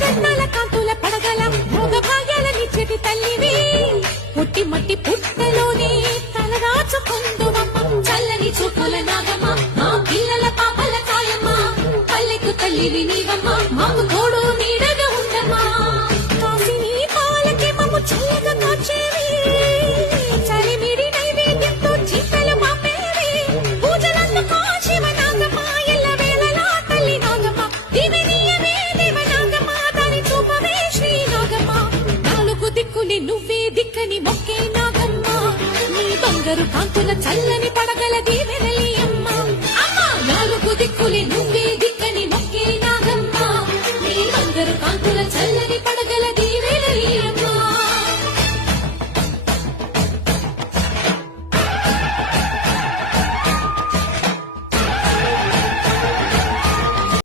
రత్నాల కాంతుల పడగల భోగ భాగ్యాలనిచ్చేటి తల్లివి పుట్టి మట్టి పుట్టలోనే తలదాచుకుందువమ్మ చల్లని చూపుల నాగమ్మ మా పిల్లల పాపల కాయమ్మ పల్లెకు తల్లివి నీవమ్మ మాకు తోడు నీడగా ఉండమ్మా కాసిని పాలకి మమ్ము చల్లగా